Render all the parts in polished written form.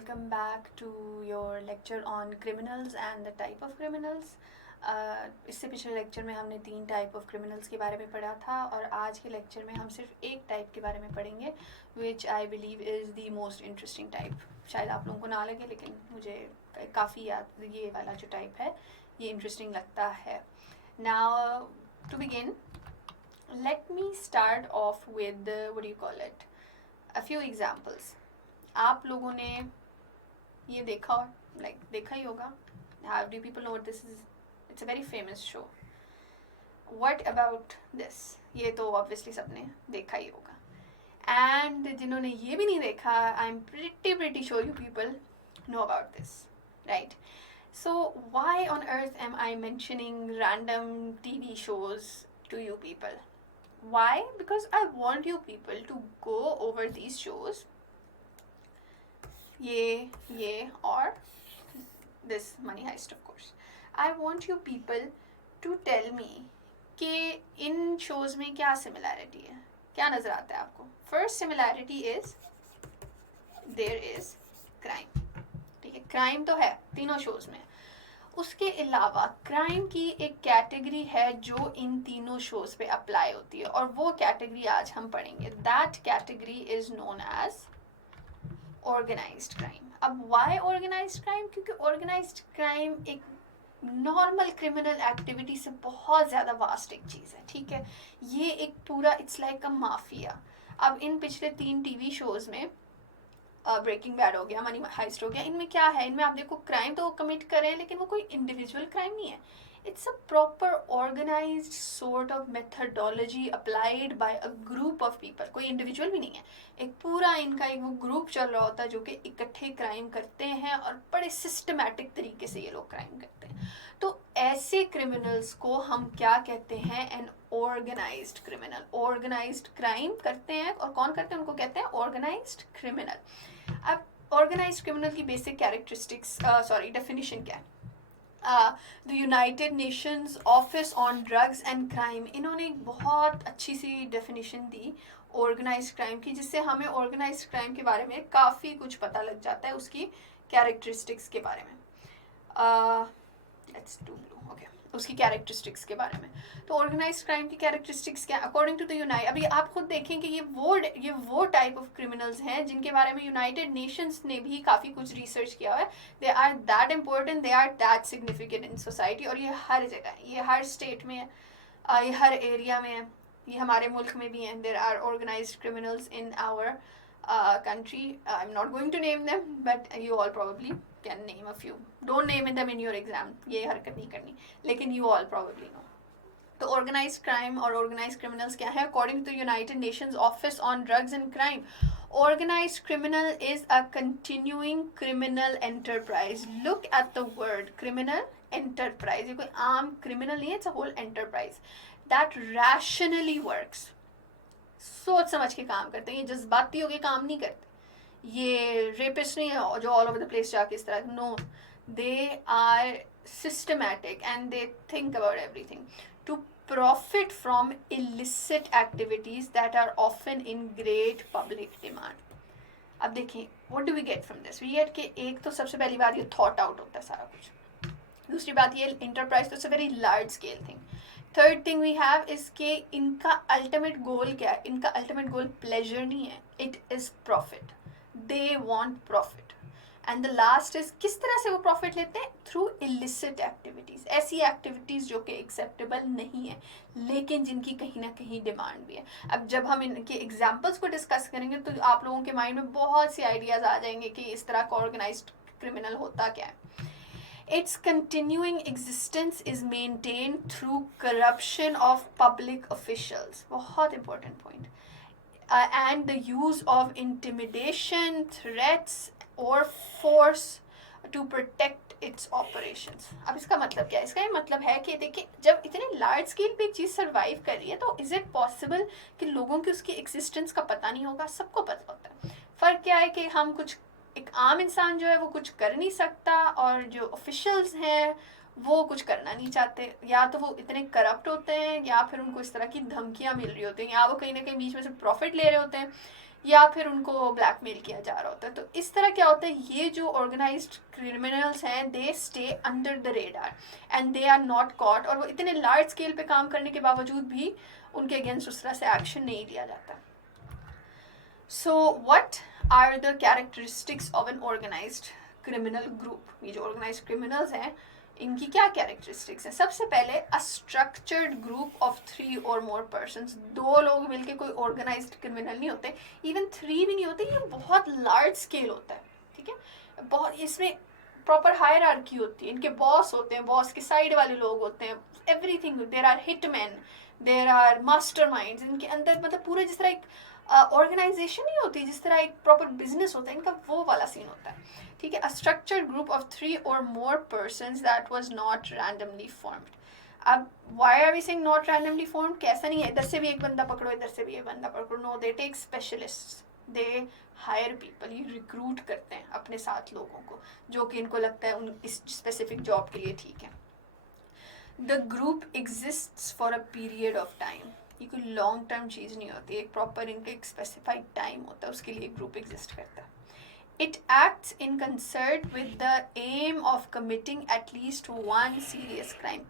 welcome back to your lecture on criminals and the type of criminals. इससे पिछले lecture में हमने 3 type of criminals के बारे में पढ़ा था और आज के लेक्चर में हम सिर्फ एक टाइप के बारे में पढ़ेंगे which I believe is the most interesting type. शायद आप लोगों को ना लगे लेकिन मुझे काफ़ी याद ये वाला जो टाइप है ये इंटरेस्टिंग लगता है. Now to begin let me start off with what do you call it, a few examples. आप लोगों ने ये देखा देखा ही होगा. How do people know what this is? It's a very famous show. What about this? ये तो obviously सबने देखा ही होगा. And जिन्होंने ये भी नहीं देखा, I'm pretty sure you people know about this, right? So why on earth am I mentioning random TV shows to you people? Why? Because I want you people to go over these shows. ये और this Money Heist of course. I want you people to tell me कि इन shows में क्या similarity है, क्या नज़र आता है आपको. First similarity is there is crime. ठीक है, crime तो है तीनों shows में. उसके अलावा क्राइम की एक कैटेगरी है जो इन तीनों शोज पे अप्लाई होती है और वो कैटेगरी आज हम पढ़ेंगे. That category is known as organised crime. अब व्हाई ऑर्गेनाइज्ड क्राइम? क्योंकि ऑर्गेनाइज्ड क्राइम एक नॉर्मल क्रिमिनल एक्टिविटी से बहुत ज़्यादा वास्ट एक चीज़ है. ठीक है, ये एक पूरा इट्स लाइक अ माफिया. अब इन पिछले 3 टीवी शोज में ब्रेकिंग बैड हो गया, मनी हाइस्ट हो गया, इनमें क्या है, इनमें आप देखो क्राइम तो वो कमिट कर रहे हैं लेकिन वो कोई इंडिविजुअल क्राइम नहीं है. It's a proper organised sort of methodology applied by a group of people. कोई इंडिविजुअल भी नहीं है, एक पूरा इनका एक वो ग्रुप चल रहा होता है जो कि इकट्ठे क्राइम करते हैं और बड़े सिस्टमैटिक तरीके से ये लोग क्राइम करते हैं. तो ऐसे क्रिमिनल्स को हम क्या कहते हैं? An organised criminal. Organised crime करते हैं और कौन करते हैं? उनको कहते हैं ऑर्गेनाइज्ड क्रिमिनल. अब ऑर्गेनाइज्ड क्रिमिनल की बेसिक कैरेक्टरिस्टिक्स डेफिनेशन क्या है? The United Nations Office on Drugs and Crime, इन्होंने एक बहुत अच्छी सी डेफिनेशन दी ऑर्गेनाइज्ड क्राइम की, जिससे हमें ऑर्गेनाइज्ड क्राइम के बारे में काफ़ी कुछ पता लग जाता है उसकी कैरेक्टरिस्टिक्स के बारे में. Let's do blue. ओके, उसकी कैरेक्टरिस्टिक्स के बारे में. तो ऑर्गेनाइज्ड क्राइम की कैरेक्टरिस्टिक्स क्या अकॉर्डिंग टू द यूनाइट? अभी आप खुद देखें कि ये वो टाइप ऑफ क्रिमिनल्स हैं जिनके बारे में यूनाइटेड नेशंस ने भी काफ़ी कुछ रिसर्च किया हुआ है. They are that important, they are that significant in society. और ये हर जगह है, ये हर स्टेट में है, ये हर एरिया में है, ये हमारे मुल्क में भी हैं. There are organised criminals in our country. I'm not going to name them, but you all probably can name a few. Don't name them in your exam. ये हरकत नहीं करनी, लेकिन you all probably know. तो organised crime और organised criminals क्या है? According to United Nations Office on Drugs and Crime, organised criminal is a continuing criminal enterprise. Look at the word criminal enterprise. ये कोई आम क्रिमिनल नहीं है, it's a whole enterprise that rationally works. सोच समझ के काम करते हैं, ये जज्बाती होके काम नहीं करते. ये रेपिस्ट नहीं है जो ऑल ओवर द प्लेस जाके इस तरह. No, they are systematic and they think about everything to profit from illicit activities that are often in great public demand. अब देखिए, what do we get from this? We get कि एक तो सबसे पहली बात ये thought out होता है सारा कुछ. दूसरी बात ये enterprise तो it's a very large scale thing. Third thing we have is के इनका अल्टीमेट गोल क्या है? इनका अल्टीमेट गोल प्लेजर नहीं है, it is profit. They want profit. And the last is किस तरह से वो प्रॉफिट लेते हैं? Through illicit activities. ऐसी एक्टिविटीज़ जो कि एक्सेप्टेबल नहीं है लेकिन जिनकी कहीं ना कहीं डिमांड भी है. अब जब हम इनके एग्जाम्पल्स को डिस्कस करेंगे तो आप लोगों के माइंड में बहुत सी आइडियाज़ आ जाएंगे कि इस तरह का ऑर्गेनाइज्ड क्रिमिनल होता क्या है. Its continuing existence is maintained through corruption of public officials. बहुत important point. And the use of intimidation, threats or force to protect its operations. अब इसका मतलब क्या है? इसका ये मतलब है कि देखिए, जब इतने लार्ज स्केल पे चीज़ सर्वाइव कर रही है तो इज़ इट पॉसिबल कि लोगों की उसकी एग्जिस्टेंस का पता नहीं होगा? सबको पता होता है. फ़र्क क्या है कि हम कुछ, एक आम इंसान जो है वो कुछ कर नहीं सकता और जो ऑफिशियल्स हैं वो कुछ करना नहीं चाहते. या तो वो इतने करप्ट होते हैं या फिर उनको इस तरह की धमकियां मिल रही होती हैं या वो कहीं ना कहीं बीच में से प्रॉफिट ले रहे होते हैं या फिर उनको ब्लैकमेल किया जा रहा होता है। तो इस तरह क्या होता है, ये जो ऑर्गेनाइज्ड क्रिमिनल्स हैं they stay under the radar and they are not caught, और वो इतने लार्ज स्केल पे काम करने के बावजूद भी उनके अगेंस्ट उस तरह से एक्शन नहीं लिया जाता। So what are the characteristics of an organised criminal group? ये जो ऑर्गेनाइज्ड क्रिमिनल्स हैं इनकी क्या कैरेक्टरिस्टिक्स हैं? सबसे पहले अ स्ट्रक्चर्ड ग्रुप ऑफ 3 और मोर पर्सन्स। 2 लोग मिलके कोई ऑर्गेनाइज्ड क्रिमिनल नहीं होते, इवन 3 भी नहीं होते, ये बहुत लार्ज स्केल होता है, ठीक है। बहुत इसमें प्रॉपर हायरार्की होती है, इनके बॉस होते हैं, बॉस के साइड वाले लोग होते हैं, everything, there are hitman, there are masterminds इनके अंदर, मतलब पूरे जिस तरह एक ऑर्गेनाइजेशन नहीं होती, जिस तरह एक प्रॉपर बिजनेस होता है इनका, वो वाला सीन होता है, ठीक है। अ स्ट्रक्चर्ड ग्रुप ऑफ 3 और more persons that was not randomly formed. अब why are we saying not randomly formed? कैसा नहीं है इधर से भी एक बंदा पकड़ो, इधर से भी एक बंदा पकड़ो, no, they take specialists, they hire people, ये रिक्रूट करते हैं अपने साथ लोगों को जो कि इनको लगता है उन इस स्पेसिफिक जॉब के लिए ठीक है। The group exists for a period of time, ये कोई लॉन्ग टर्म चीज़ नहीं होती, एक प्रॉपर इनका एक स्पेसिफाइड टाइम होता है, उसके लिए ग्रुप एग्जिस्ट करता है। It acts in concert with the aim of committing at least one serious crime.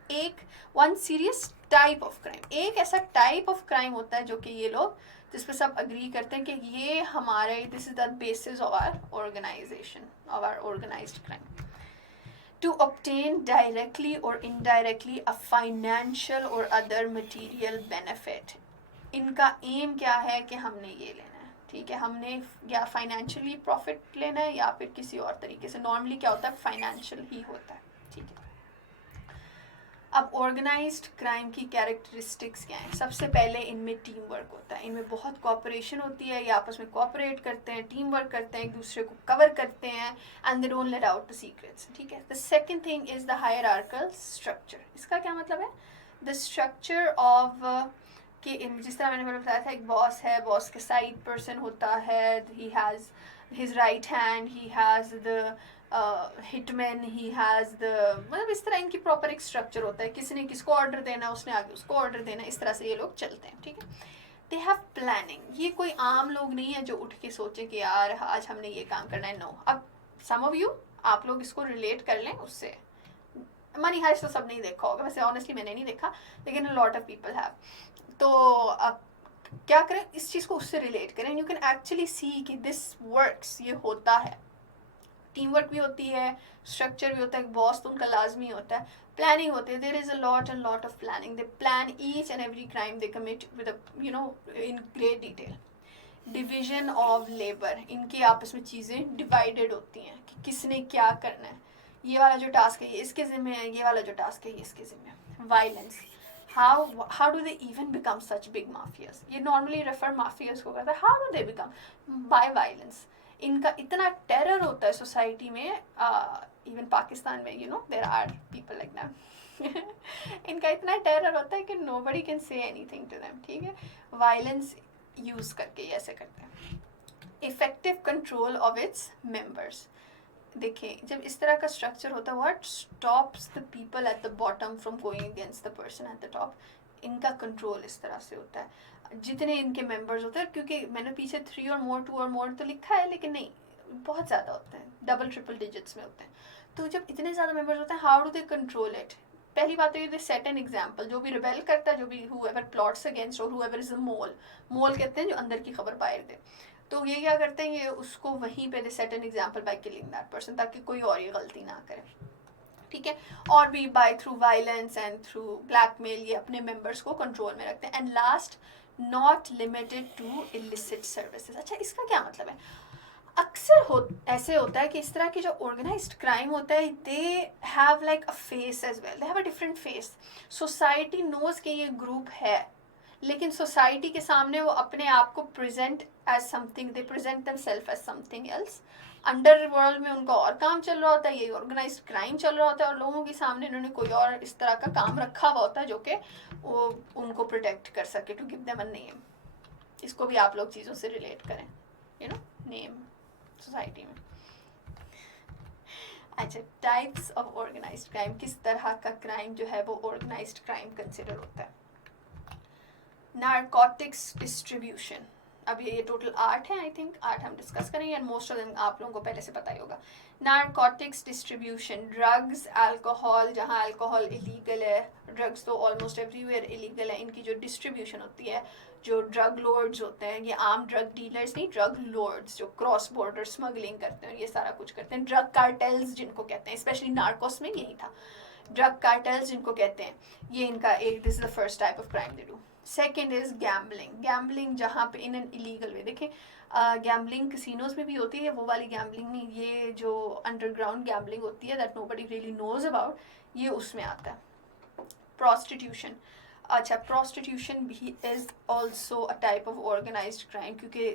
one serious type of crime. एक ऐसा type of crime होता है जो कि ये लोग जिस पर सब agree करते हैं कि ये हमारे, this is the basis of our organization, of our organized crime. To obtain directly or indirectly a financial or other material benefit. इनका aim क्या है कि हमने ये लेना, ठीक है, हमने या फाइनेंशियली प्रॉफिट लेना है या फिर किसी और तरीके से। नॉर्मली क्या होता है, फाइनेंशियल ही होता है, ठीक है। अब ऑर्गेनाइज्ड क्राइम की कैरेक्टरिस्टिक्स क्या हैं? सबसे पहले इनमें टीम वर्क होता है, इनमें बहुत कोऑपरेशन होती है, ये आपस में कोऑपरेट करते हैं, टीम वर्क करते हैं, एक दूसरे को कवर करते हैं and they don't let out the secrets, ठीक है। The second thing is the hierarchical structure. इसका क्या मतलब है? द स्ट्रक्चर ऑफ कि जिस तरह मैंने बताया था, एक बॉस है, बॉस के साइड पर्सन होता है, he has his right hand, he has the hitman, he has the, मतलब इस तरह इनकी प्रॉपर एक स्ट्रक्चर होता है, किसी ने किसको ऑर्डर देना, उसने आगे उसको ऑर्डर देना, इस तरह से ये लोग चलते हैं, ठीक है। दे हैव प्लानिंग, ये कोई आम लोग नहीं है जो उठ के सोचे कि यार आज हमने ये काम करना है, नो। अब सम ऑफ यू, आप लोग इसको रिलेट कर लें उससे। मनी हाइस्ट तो सब नहीं देखा होगा, वैसे ऑनेस्टली मैंने नहीं देखा, लेकिन a lot of people have. तो अब क्या करें, इस चीज़ को उससे रिलेट करें, यू कैन एक्चुअली सी कि दिस वर्क्स, ये होता है। टीम वर्क भी होती है, स्ट्रक्चर भी होता है, बॉस तो उनका लाजमी होता है, प्लानिंग होती है, there is a lot and lot of planning, they plan each and every crime they commit with you know in great detail. Division of labour, इनकी आपस में चीज़ें डिवाइडेड होती हैं कि किसने क्या करना है, ये वाला जो टास्क है ये इसके ज़िम्मे है, ये वाला जो टास्क है ये इसके ज़िम्मे है। Violence, how do they even become such big mafias? ये normally refer mafias को करता है, how do they become? by violence. इनका इतना टेरर होता है सोसाइटी में, इवन पाकिस्तान में, you know, there are people like that. इनका इतना टेरर होता है कि nobody can say anything to them, ठीक है। वायलेंस यूज़ करके ये ऐसे करते हैं। Effective control of its members, देखिए जब इस तरह का स्ट्रक्चर होता है, what stops the people at the bottom from going against the person at the top? इनका कंट्रोल इस तरह से होता है, जितने इनके मेंबर्स होते हैं, क्योंकि मैंने पीछे 3 और मोर 2 और मोर तो लिखा है, लेकिन नहीं, बहुत ज़्यादा होते हैं, डबल ट्रिपल डिजिट्स में होते हैं। तो जब इतने ज़्यादा मेंबर्स होते हैं, how do they control it? पहली बात तो ये, दे सेट एन एग्जाम्पल, जो भी रिबेल करता है, जो भी हुएवर प्लॉट्स अगेंस्ट और हुएवर इज अ मोल, मोल कहते हैं जो अंदर की खबर बाहर दे, तो ये क्या करते हैं, ये उसको वहीं पे they set an example by killing that person, ताकि कोई और ये गलती ना करे, ठीक है। और भी by through violence and through blackmail ये अपने मेंबर्स को कंट्रोल में रखते हैं। And last, not limited to illicit services. अच्छा, इसका क्या मतलब है? अक्सर ऐसे होता है कि इस तरह की जो ऑर्गेनाइज्ड क्राइम होता है, they have like a face as well, they have a different face. Society knows कि ये ग्रुप है, लेकिन सोसाइटी के सामने वो अपने आप को present as something, they present themselves as something else. Underworld में उनका और काम चल रहा होता है, ये ऑर्गेनाइज्ड क्राइम चल रहा होता है, और लोगों के सामने इन्होंने कोई और इस तरह का काम रखा हुआ होता है जो कि वो उनको प्रोटेक्ट कर सके, to give them a name. इसको भी आप लोग चीज़ों से रिलेट करें, यू नो, नेम सोसाइटी में। अच्छा, टाइप्स ऑफ ऑर्गेनाइज्ड क्राइम, किस तरह का क्राइम जो है वो ऑर्गेनाइज्ड क्राइम कंसिडर होता है। नारकोटिक्स डिस्ट्रीब्यूशन, अब ये टोटल 8 हैं, आई थिंक 8 हम डिस्कस करेंगे एंड मोस्ट ऑफ देम आप लोगों को पहले से पता ही होगा. नारकोटिक्स डिस्ट्रीब्यूशन, ड्रग्स, अल्कोहल, जहाँ अल्कोहल इलीगल है, ड्रग्स तो ऑलमोस्ट एवरीवेयर इलीगल है, इनकी जो डिस्ट्रीब्यूशन होती है, जो ड्रग लॉर्ड्स होते हैं, ये आम ड्रग डीलर्स नहीं, ड्रग लॉर्ड्स जो क्रॉस बॉर्डर स्मगलिंग करते हैं, ये सारा कुछ करते हैं. ड्रग कार्टेल्स जिनको कहते हैं, स्पेशली नार्कोस में यही था, ड्रग कार्टेल्स जिनको कहते हैं, ये इनका एक, this is the first type of crime they do. Second is gambling. Gambling जहाँ पे इन एन इलीगल वे, देखें गैम्बलिंग कैसीनोज में भी होती है, वो वाली गैम्बलिंग नहीं, ये जो अंडरग्राउंड गैम्बलिंग होती है that nobody really knows about, ये उसमें आता है. प्रोस्टिट्यूशन, अच्छा प्रोस्टिट्यूशन भी is also a type of organised crime, क्योंकि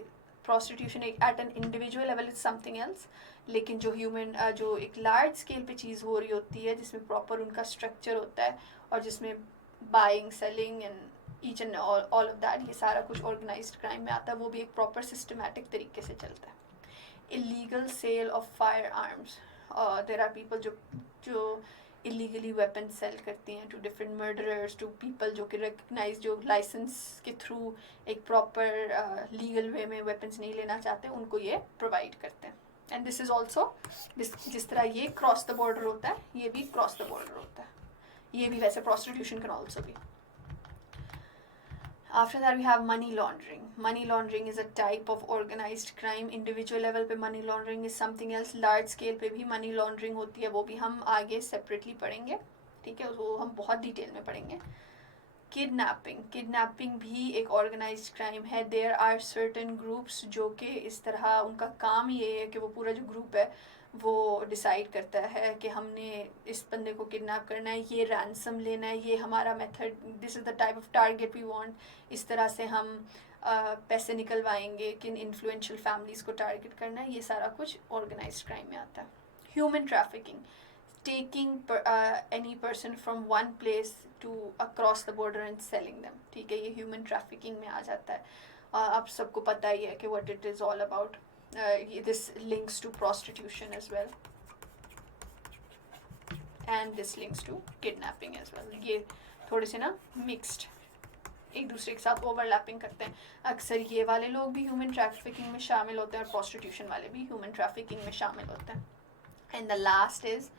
प्रोस्टिट्यूशन एक at an individual level is something else, लेकिन जो ह्यूमन जो एक लार्ज स्केल पे चीज़ हो रही होती है, जिसमें प्रॉपर उनका स्ट्रक्चर होता है और जिसमें buying selling and each and all of that, ये सारा कुछ ऑर्गेनाइज्ड क्राइम में आता है, वो भी एक प्रॉपर सिस्टमैटिक तरीके से चलता है. Illegal sale of firearms, there are people जो इलीगली वेपन सेल करती हैं to different murderers, to people जो कि रिकग्नाइज, जो लाइसेंस के थ्रू एक प्रॉपर लीगल वे में वेपन्स नहीं लेना चाहते, उनको ये प्रोवाइड करते हैं. एंड दिस इज ऑल्सो, जिस तरह ये क्रॉस द बॉर्डर होता है, ये भी क्रॉस द बॉर्डर होता है, ये भी वैसे प्रोस्टिट्यूशन कैन ऑल्सो भी. After that we have money laundering. Money laundering is a type of organized crime. Individual level पे money laundering is something else. Large scale पे भी money laundering होती है, वो भी हम आगे separately पढ़ेंगे, ठीक है, वो हम बहुत डिटेल में पढ़ेंगे. किडनैपिंग, किडनैपिंग भी एक ऑर्गेनाइज्ड क्राइम है. देयर आर सर्टेन ग्रुप्स जो कि इस तरह, उनका काम ये है कि वो पूरा जो ग्रुप है वो डिसाइड करता है कि हमने इस बंदे को किडनैप करना है, ये रैंसम लेना है, ये हमारा method, this is the type of target we want, इस तरह से हम पैसे निकलवाएंगे, किन इन्फ्लुएंशियल फैमिलीज़ को टारगेट करना है, ये सारा कुछ ऑर्गेनाइज्ड क्राइम में आता है. Human trafficking, taking any person from one place to across the border and selling them, ठीक है, ये ह्यूमन ट्रैफिकिंग में आ जाता है. आप सबको पता ही है कि what it is all about. This links to prostitution as well, and this links to kidnapping as well. ये थोड़े से ना mixed, एक दूसरे के साथ overlapping करते हैं. अक्सर ये वाले लोग भी human trafficking में शामिल होते हैं और prostitution वाले भी human trafficking में शामिल होते हैं. And the last is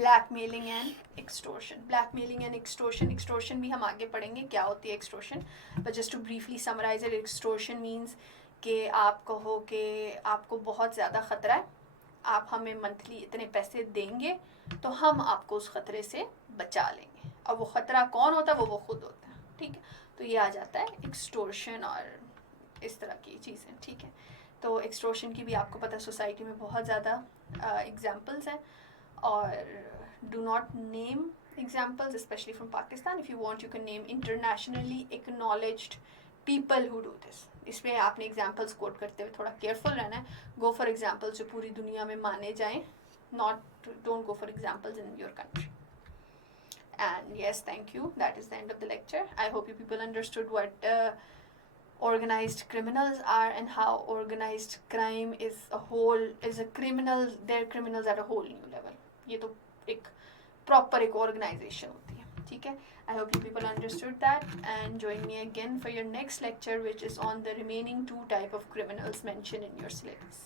blackmailing and extortion. Blackmailing and extortion, extortion भी हम आगे पढ़ेंगे क्या होती है extortion, but just to briefly summarize it, extortion means कि आप कहो कि आपको बहुत ज़्यादा ख़तरा है, आप हमें मंथली इतने पैसे देंगे तो हम आपको उस ख़तरे से बचा लेंगे. और वो ख़तरा कौन होता है, वो खुद होता है, ठीक है. तो ये आ जाता है एक्सटोर्शन और इस तरह की चीज़ें, ठीक है. तो एक्सटोर्शन की भी आपको पता है सोसाइटी में बहुत ज़्यादा एग्जांपल्स हैं, और do not name examples especially from Pakistan. If you want you can name internationally acknowledged people who do this. इसमें आपने एग्जाम्पल्स कोट करते हुए थोड़ा केयरफुल रहना है. गो फॉर एग्जाम्पल्स जो पूरी दुनिया में माने जाएं, not don't go for examples in your country. And yes, thank you, that is the end of the lecture. I hope you people understood what organized criminals are and how organized crime is a whole, is a criminal, they're criminals at a whole new level. ये तो एक proper एक organisation होती है, ठीक है. I hope you people understood that, and join me again for your next lecture, which is on the remaining 2 type of criminals mentioned in your syllabus.